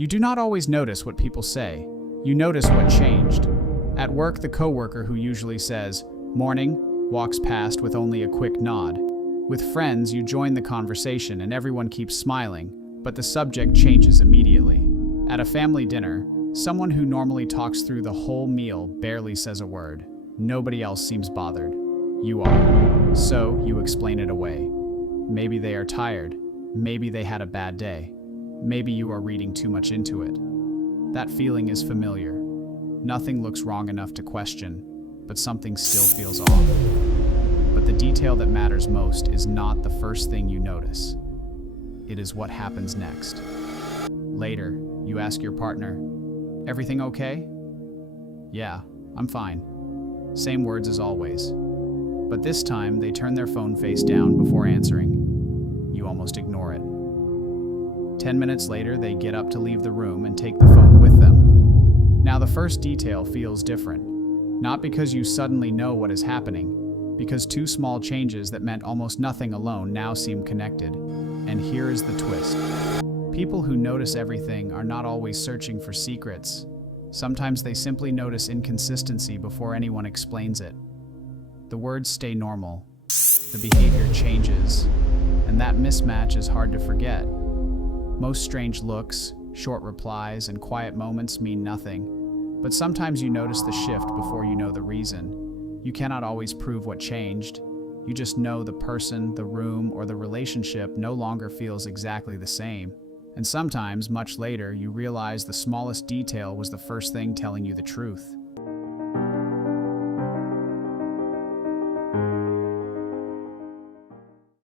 You do not always notice what people say. You notice what changed. At work, the coworker who usually says, "Morning," walks past with only a quick nod. With friends, you join the conversation and everyone keeps smiling, but the subject changes immediately. At a family dinner, someone who normally talks through the whole meal barely says a word. Nobody else seems bothered. You are. So, you explain it away. Maybe they are tired. Maybe they had a bad day. Maybe you are reading too much into it. That feeling is familiar. Nothing looks wrong enough to question, but something still feels off. But the detail that matters most is not the first thing you notice. It is what happens next. Later, you ask your partner, "Everything okay?" "Yeah, I'm fine." Same words as always. But this time, they turn their phone face down before answering. You almost ignore it. 10 minutes later, they get up to leave the room and take the phone with them. Now, the first detail feels different. Not because you suddenly know what is happening, because two small changes that meant almost nothing alone now seem connected. And here is the twist. People who notice everything are not always searching for secrets. Sometimes they simply notice inconsistency before anyone explains it. The words stay normal, the behavior changes, and that mismatch is hard to forget. Most strange looks, short replies, and quiet moments mean nothing, but sometimes you notice the shift before you know the reason. You cannot always prove what changed. You just know the person, the room, or the relationship no longer feels exactly the same. And sometimes, much later, you realize the smallest detail was the first thing telling you the truth.